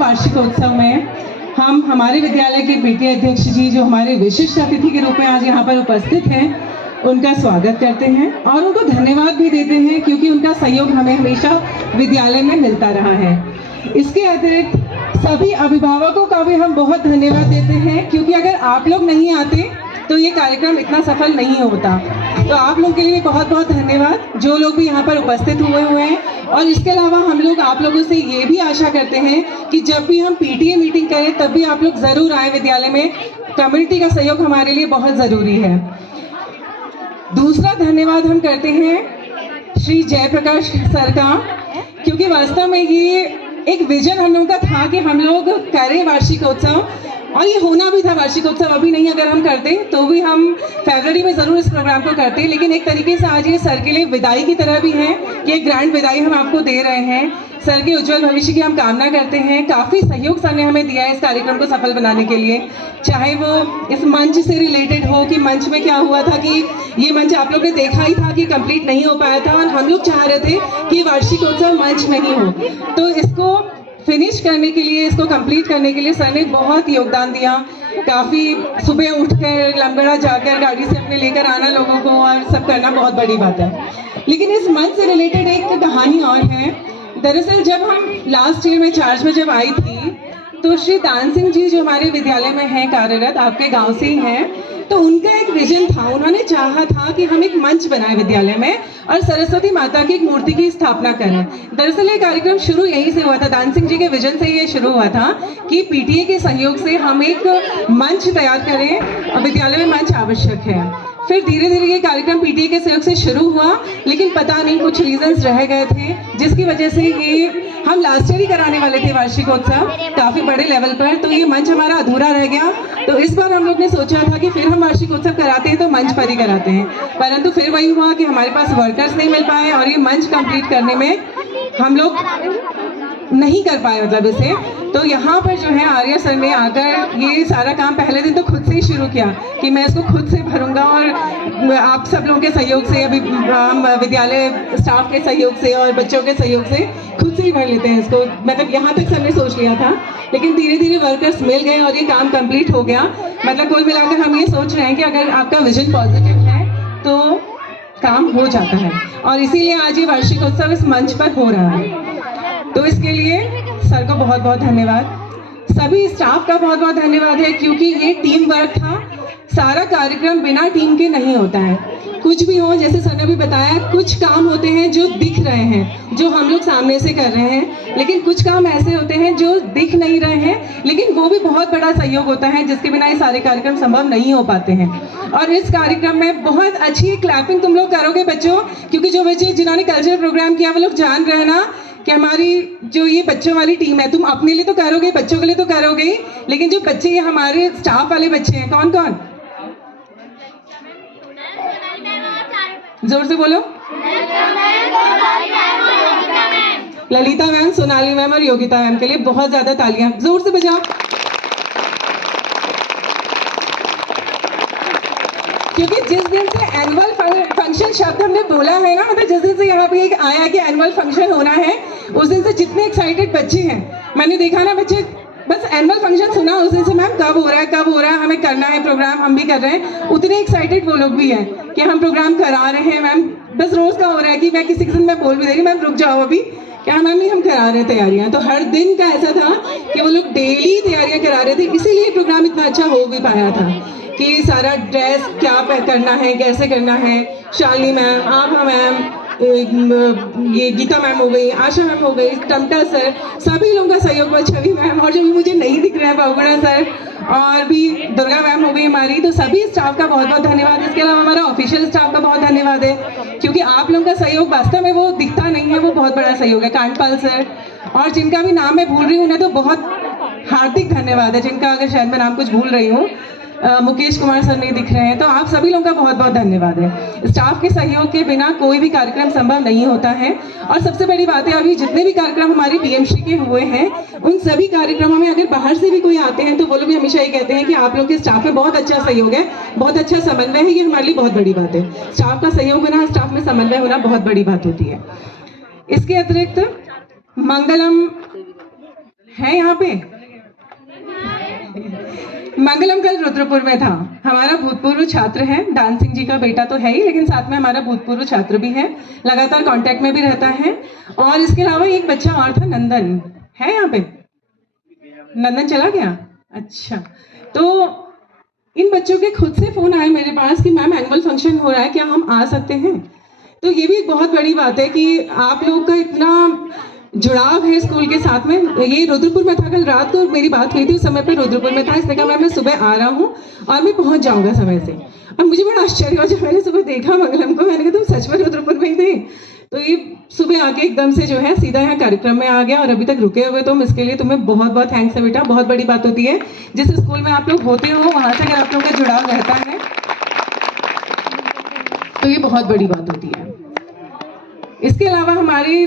वार्षिकोत्सव में हम हमारे विद्यालय के पीटीए अध्यक्ष जी जो हमारे विशिष्ट अतिथि के रूप में आज यहाँ पर उपस्थित हैं, उनका स्वागत करते हैं और उनको धन्यवाद भी देते हैं क्योंकि उनका सहयोग हमें हमेशा विद्यालय में मिलता रहा है। इसके अतिरिक्त सभी अभिभावकों का भी हम बहुत धन्यवाद देते हैं क्योंकि अगर आप लोग नहीं आते तो ये कार्यक्रम इतना सफल नहीं होता। तो आप लोगों के लिए बहुत बहुत धन्यवाद जो लोग भी यहाँ पर उपस्थित हुए हैं। और इसके अलावा हम लोग आप लोगों से ये भी आशा करते हैं कि जब भी हम पीटीए मीटिंग करें तब भी आप लोग ज़रूर आए विद्यालय में। कम्युनिटी का सहयोग हमारे लिए बहुत ज़रूरी है। दूसरा धन्यवाद हम करते हैं श्री जयप्रकाश सर का, क्योंकि वास्तव में ये एक विजन हम लोगों का था कि हम लोग करें वार्षिकोत्सव, और ये होना भी था वार्षिकोत्सव। अभी नहीं अगर हम करते तो भी हम फरवरी में ज़रूर इस प्रोग्राम को करते, लेकिन एक तरीके से आज ये सर के लिए विदाई की तरह भी है कि एक ग्रैंड विदाई हम आपको दे रहे हैं। सर के उज्जवल भविष्य की हम कामना करते हैं। काफ़ी सहयोग सर ने हमें दिया है इस कार्यक्रम को सफल बनाने के लिए, चाहे वो इस मंच से रिलेटेड हो कि मंच में क्या हुआ था कि ये मंच आप लोग ने देखा ही था कि कंप्लीट नहीं हो पाया था और हम लोग चाह रहे थे कि वार्षिकोत्सव मंच में ही हो। तो इसको फिनिश करने के लिए, इसको कंप्लीट करने के लिए सर ने बहुत योगदान दिया। काफ़ी सुबह उठकर लंबड़ा जाकर गाड़ी से अपने लेकर आना लोगों को और सब करना बहुत बड़ी बात है। लेकिन इस मंच से रिलेटेड एक कहानी और है। दरअसल जब हम लास्ट ईयर में चार्ज में जब आई थी तो श्री दान सिंह जी जो हमारे विद्यालय में हैं कार्यरत, आपके गांव से ही हैं, तो उनका एक विजन था। उन्होंने चाहा था कि हम एक मंच बनाएं विद्यालय में और सरस्वती माता की एक मूर्ति की स्थापना करें। दरअसल ये कार्यक्रम शुरू यहीं से हुआ था, दान सिंह जी के विजन से ये शुरू हुआ था कि पीटीए के सहयोग से हम एक मंच तैयार करें और विद्यालय में मंच आवश्यक है। फिर धीरे धीरे ये कार्यक्रम पीटीए के सहयोग से शुरू हुआ, लेकिन पता नहीं कुछ रीजंस रह गए थे जिसकी वजह से ये हम लास्ट ईयर ही कराने वाले थे वार्षिकोत्सव काफ़ी बड़े लेवल पर, तो ये मंच हमारा अधूरा रह गया। तो इस बार हम लोग ने सोचा था कि फिर हम वार्षिकोत्सव कराते हैं तो मंच पर ही कराते हैं, परंतु फिर वही हुआ कि हमारे पास वर्कर्स नहीं मिल पाए और ये मंच कंप्लीट करने में हम लोग नहीं कर पाए मतलब इसे। तो यहाँ पर जो है आर्या सर ने आकर ये सारा काम पहले दिन तो खुद से ही शुरू किया कि मैं इसको खुद से भरूंगा और आप सब लोगों के सहयोग से, अभी हम विद्यालय स्टाफ के सहयोग से और बच्चों के सहयोग से खुद से ही भर लेते हैं इसको। मतलब यहाँ तक सर ने सोच लिया था, लेकिन धीरे धीरे वर्कर्स मिल गए और ये काम कंप्लीट हो गया। मतलब कुल मिलाकर हम ये सोच रहे हैं कि अगर आपका विजन पॉजिटिव है तो काम हो जाता है, और इसीलिए आज ये वार्षिकोत्सव इस मंच पर हो रहा है। तो इसके लिए सर को बहुत बहुत धन्यवाद। सभी स्टाफ का बहुत बहुत धन्यवाद है क्योंकि ये टीम वर्क था। सारा कार्यक्रम बिना टीम के नहीं होता है। कुछ भी हो, जैसे सर ने भी बताया, कुछ काम होते हैं जो दिख रहे हैं, जो हम लोग सामने से कर रहे हैं, लेकिन कुछ काम ऐसे होते हैं जो दिख नहीं रहे हैं, लेकिन वो भी बहुत बड़ा सहयोग होता है जिसके बिना ये सारे कार्यक्रम संभव नहीं हो पाते हैं। और इस कार्यक्रम में बहुत अच्छी क्लैपिंग तुम लोग करोगे बच्चों, क्योंकि जो बच्चे जिन्होंने कल्चरल प्रोग्राम किया वो लोग जान रहे हैं ना कि हमारी जो ये बच्चों वाली टीम है, तुम अपने लिए तो करोगे, बच्चों के लिए तो करोगे ही, लेकिन जो बच्चे ये हमारे स्टाफ वाले बच्चे हैं, कौन कौन, जोर से बोलो। ललिता मैम, सोनाली मैम और योगिता मैम के लिए बहुत ज्यादा तालियां जोर से बजाओ, क्योंकि जिस दिन से एनुअल फंक्शन शब्द हमने बोला है ना, मतलब जिस दिन से यहाँ पे एक आया कि एनुअल फंक्शन होना है, उस दिन से जितने एक्साइटेड बच्चे हैं, मैंने देखा ना बच्चे बस एनुअल फंक्शन सुना उस दिन से मैम कब हो रहा है, कब हो रहा है, हमें करना है प्रोग्राम, हम भी कर रहे हैं। उतने एक्साइटेड वो लोग भी हैं कि हम प्रोग्राम करा रहे हैं मैम। बस रोज का हो रहा है कि मैं किसी किस्म में बोल भी दे रही, मैम रुक जाओ अभी, क्या मैम हम करा रहे हैं तैयारियां। तो हर दिन का ऐसा था कि वो लोग डेली तैयारियां करा रहे थे, इसीलिए प्रोग्राम इतना अच्छा हो भी पाया था कि सारा ड्रेस क्या करना है, कैसे करना है। शालिनी मैम, आभा मैम, ये गीता मैम हो गई, आशा मैम हो गई, टमटा सर, सभी लोगों का सहयोग हुआ, छवि मैम, और जो भी मुझे नहीं दिख रहे हैं बहुगुणा सर, और भी दुर्गा मैम हो गई हमारी। तो सभी स्टाफ का बहुत बहुत धन्यवाद। इसके अलावा हमारा ऑफिशियल स्टाफ का बहुत धन्यवाद है, क्योंकि आप लोगों का सहयोग वास्तव में वो दिखता नहीं है, वो बहुत बड़ा सहयोग है। कांडपाल सर, और जिनका भी नाम मैं भूल रही हूँ उन्हें तो बहुत हार्दिक धन्यवाद है, जिनका अगर शायद मैं नाम कुछ भूल रही हूँ, मुकेश कुमार सर नहीं दिख रहे हैं, तो आप सभी लोगों का बहुत बहुत धन्यवाद है। स्टाफ के सहयोग के बिना कोई भी कार्यक्रम संभव नहीं होता है। और सबसे बड़ी बात है, अभी जितने भी कार्यक्रम हमारे पीएमसी के हुए हैं, उन सभी कार्यक्रमों में अगर बाहर से भी कोई आते हैं तो वो लोग भी हमेशा ये कहते हैं कि आप लोग के स्टाफ में बहुत अच्छा सहयोग है, बहुत अच्छा समन्वय है। ये हमारे लिए बहुत बड़ी बात है। स्टाफ का सहयोग होना, स्टाफ में समन्वय होना बहुत बड़ी बात होती है। इसके अतिरिक्त मंगलम है यहाँ पे? मंगलम कल रुद्रपुर में था। हमारा भूतपूर्व छात्र है, दान सिंह जी का बेटा तो है ही, लेकिन साथ में हमारा भूतपूर्व छात्र भी है, लगातार कांटेक्ट में भी रहता है। और इसके अलावा एक बच्चा और था, नंदन, है यहाँ पे? नंदन चला गया? अच्छा। तो इन बच्चों के खुद से फोन आए मेरे पास कि मैम एनुअल फंक्शन हो रहा है, क्या हम आ सकते हैं? तो ये भी एक बहुत बड़ी बात है कि आप लोग का इतना जुड़ाव है स्कूल के साथ में। ये रुद्रपुर में था, कल रात को मेरी बात हुई थी, उस समय पे रुद्रपुर में था। इसने कहा मैं सुबह आ रहा हूँ और मैं पहुंच जाऊंगा समय से। और मुझे बड़ा आश्चर्य हुआ जब मैंने सुबह देखा मंगलम को, मैंने कहा तुम सच में रुद्रपुर में ही थे? तो ये सुबह आके एकदम से जो है सीधा यहाँ कार्यक्रम में आ गया और अभी तक रुके हुए। तो इसके लिए तुम्हें बहुत बहुत थैंक्स है बेटा। बहुत बड़ी बात होती है जिस स्कूल में आप लोग होते हो वहां से अगर आप लोगों का जुड़ाव रहता है तो ये बहुत बड़ी बात होती है। इसके अलावा हमारे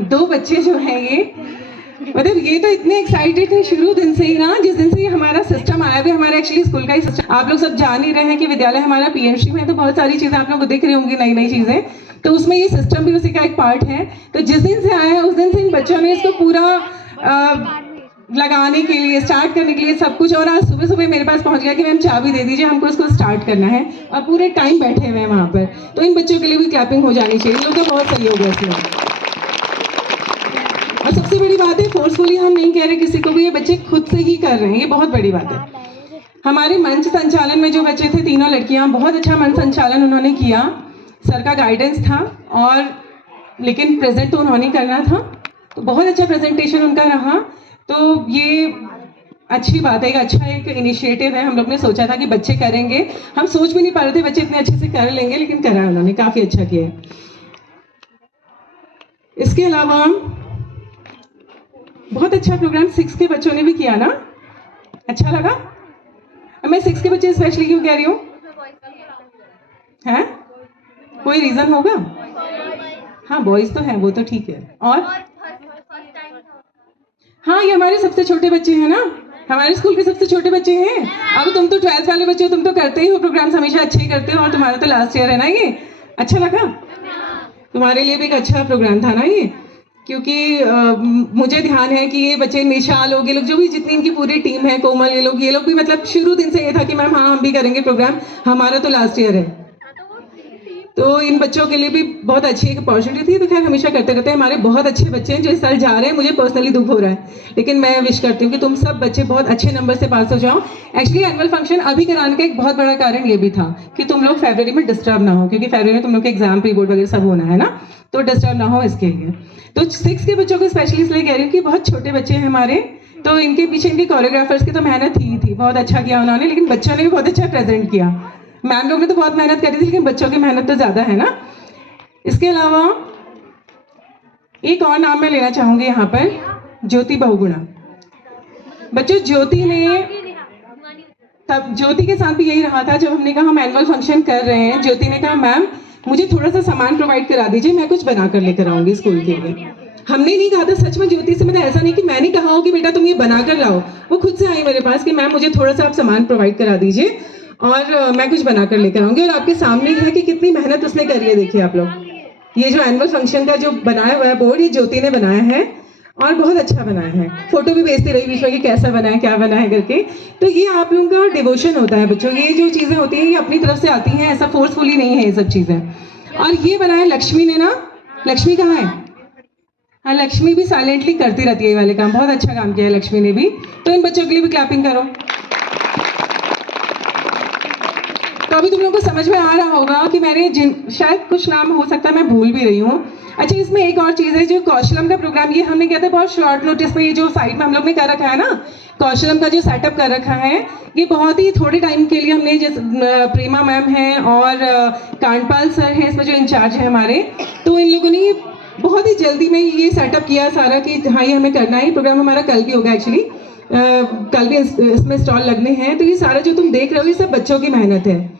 दो बच्चे जो हैं ये मतलब ये तो इतने एक्साइटेड थे शुरू दिन से ही ना, जिस दिन से ये हमारा सिस्टम आया भी, हमारा एक्चुअली स्कूल का ही सिस्टम। आप लोग सब जान ही रहे हैं कि विद्यालय हमारा पीएमसी में, तो बहुत सारी चीजें आप लोग को दिख रही होंगी, नई नई चीजें, तो उसमें ये सिस्टम भी उसी का एक पार्ट है। तो जिस दिन से आया है उस दिन से इन बच्चों ने इसको पूरा लगाने के लिए, स्टार्ट करने के लिए सब कुछ। और आज सुबह सुबह मेरे पास पहुंच गया कि मैम चाबी दे दीजिए, हमको इसको स्टार्ट करना है, और पूरे टाइम बैठे हुए हैं वहां पर। तो इन बच्चों के लिए भी क्लैपिंग हो जानी चाहिए, इन लोगों का बहुत सहयोग है इसमें। और सबसे बड़ी बात है, फोर्सफुली हम नहीं कह रहे किसी को भी, ये बच्चे खुद से ही कर रहे हैं, ये बहुत बड़ी बात है। हमारे मंच संचालन में जो बच्चे थे, तीनों लड़कियां, बहुत अच्छा मंच संचालन उन्होंने किया। सर का गाइडेंस था, और लेकिन प्रेजेंट तो उन्होंने करना था, तो बहुत अच्छा प्रेजेंटेशन उनका रहा। तो ये अच्छी बात है, एक इनिशिएटिव है। हम लोग ने सोचा था कि बच्चे करेंगे, हम सोच भी नहीं पा रहे थे बच्चे इतने अच्छे से कर लेंगे, लेकिन करा उन्होंने, काफी अच्छा किया। इसके अलावा बहुत अच्छा प्रोग्राम 6 के बच्चों ने भी किया ना, अच्छा लगा। मैं 6 के बच्चे स्पेशली क्यों कह रही हूँ? है कोई रीजन होगा? हाँ बॉयज तो हैं, वो तो ठीक है। और हाँ, ये हमारे सबसे छोटे बच्चे हैं ना, हमारे स्कूल के सबसे छोटे बच्चे हैं। अब तुम तो 12th वाले बच्चे हो, तुम तो करते ही हो प्रोग्राम्स, हमेशा अच्छे ही करते हो, और तुम्हारा तो लास्ट ईयर है ना ये। अच्छा लगा तुम्हारे लिए भी? एक अच्छा प्रोग्राम था ना ये, क्योंकि मुझे ध्यान है कि ये बच्चे, निशा लोग, ये लोग जो भी, जितनी इनकी पूरी टीम है, कोमल, ये लोग भी मतलब शुरू दिन से ये था कि मैम हाँ हम भी करेंगे प्रोग्राम, हमारा तो लास्ट ईयर है। तो इन बच्चों के लिए भी बहुत अच्छी एक अपॉर्चुनिटी थी। तो खैर हमेशा करते रहते हैं, हमारे बहुत अच्छे बच्चे हैं जो इस साल जा रहे हैं। मुझे पर्सनली दुख हो रहा है, लेकिन मैं विश करती हूँ कि तुम सब बच्चे बहुत अच्छे नंबर से पास हो जाओ। एक्चुअली एनुअल फंक्शन अभी कराने का एक बहुत बड़ा कारण ये भी था कि तुम लोग फरवरी में डिस्टर्ब ना हो, क्योंकि फरवरी में तुम लोग के एग्जाम, प्री बोर्ड वगैरह सब होना है ना, तो डिस्टर्ब ना हो इसके लिए। तो 6 के बच्चों को स्पेशली इसलिए कह रही हूँ कि बहुत छोटे बच्चे हैं हमारे, तो इनके पीछे इनके कोरियोग्राफर्स की तो मेहनत ही थी, बहुत अच्छा किया उन्होंने, लेकिन बच्चों ने भी बहुत अच्छा प्रेजेंट किया। मैम लोग ने तो बहुत मेहनत करी थी, लेकिन बच्चों की मेहनत तो ज्यादा है ना। इसके अलावा एक और नाम मैं लेना चाहूंगी यहाँ पर, ज्योति बहुगुणा। बच्चों ज्योति ने, तब ज्योति के साथ भी यही रहा था, जब हमने कहा हम एनुअल फंक्शन कर रहे हैं, ज्योति ने कहा मैम मुझे थोड़ा सा सामान प्रोवाइड करा दीजिए, मैं कुछ बना कर लेकर आऊंगी स्कूल के लिए। हमने नहीं कहा था सच में ज्योति से, मतलब ऐसा नहीं कि मैंने कहा हो कि बेटा तुम ये बना कर लाओ, वो खुद से आई मेरे पास कि मैम मुझे थोड़ा सा आप सामान प्रोवाइड करा दीजिए और मैं कुछ बना कर लेकर आऊंगी। और आपके सामने है कि कितनी मेहनत उसने करी है, देखिए आप लोग। ये जो एनुअल फंक्शन का जो बनाया हुआ है बोर्ड, ये ज्योति ने बनाया है और बहुत अच्छा बनाया है। फोटो भी भेजती रही बीच में कि कैसा बना है, क्या बना है करके। तो ये आप लोगों का डिवोशन होता है बच्चों, ये जो चीजें होती हैं ये अपनी तरफ से आती हैं, ऐसा फोर्सफुली नहीं है ये सब चीजें। और ये बनाया लक्ष्मी ने ना, लक्ष्मी कहाँ है? हाँ, लक्ष्मी भी साइलेंटली करती रहती है ये वाले काम, बहुत अच्छा काम किया है लक्ष्मी ने भी। तो इन बच्चों के लिए भी क्लैपिंग करो। तो अभी तुम लोगों को समझ में आ रहा होगा कि मैंने शायद कुछ नाम हो सकता है मैं भूल भी रही हूँ। अच्छा, इसमें एक और चीज़ है, जो कौशलम का प्रोग्राम, ये हमने किया था बहुत शॉर्ट नोटिस पे। ये जो साइड में हम लोग ने कर रखा है ना, कौशलम का जो सेटअप कर रखा है, ये बहुत ही थोड़े टाइम के लिए हमने, जैसे प्रेमा मैम हैं और कांडपाल सर हैं इसमें जो इंचार्ज है हमारे, तो इन लोगों ने बहुत ही जल्दी में ये सेटअप किया सारा कि हाँ ये हमें करना है। प्रोग्राम हमारा कल भी होगा एक्चुअली, कल भी इसमें स्टॉल लगने हैं। तो ये सारा जो तुम देख रहे हो ये सब बच्चों की मेहनत है।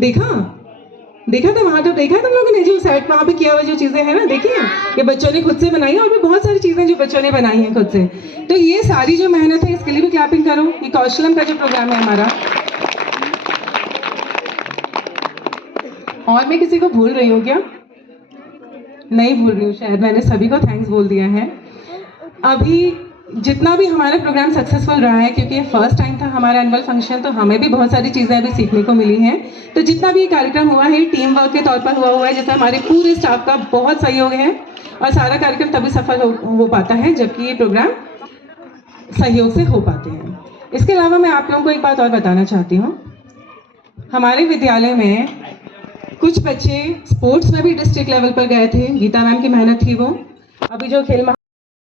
देखा था वहां, तो देखा है तुम लोगों ने जो सेट वहां पे किया हुआ जो चीजें हैं ना, देखी है, ये बच्चों ने खुद से बनाई है। और भी बहुत सारी चीजें जो बच्चों ने बनाई हैं खुद से। तो ये सारी जो मेहनत है इसके लिए भी क्लैपिंग करो। ये कौशलम का जो प्रोग्राम है हमारा। और मैं किसी को भूल रही हूँ क्या? नहीं भूल रही हूँ शायद, मैंने सभी को थैंक्स बोल दिया है। अभी जितना भी हमारा प्रोग्राम सक्सेसफुल रहा है, क्योंकि ये फर्स्ट टाइम था हमारा एनुअल फंक्शन, तो हमें भी बहुत सारी चीज़ें अभी सीखने को मिली हैं। तो जितना भी ये कार्यक्रम हुआ है टीम वर्क के तौर पर हुआ है, जिसमें हमारे पूरे स्टाफ का बहुत सहयोग है और सारा कार्यक्रम तभी सफल हो पाता है जबकि ये प्रोग्राम सहयोग से हो पाते हैं। इसके अलावा मैं आप लोगों को एक बात और बताना चाहती हूँ। हमारे विद्यालय में कुछ बच्चे स्पोर्ट्स में भी डिस्ट्रिक्ट लेवल पर गए थे। गीता मैम की मेहनत थी वो। अभी जो खेल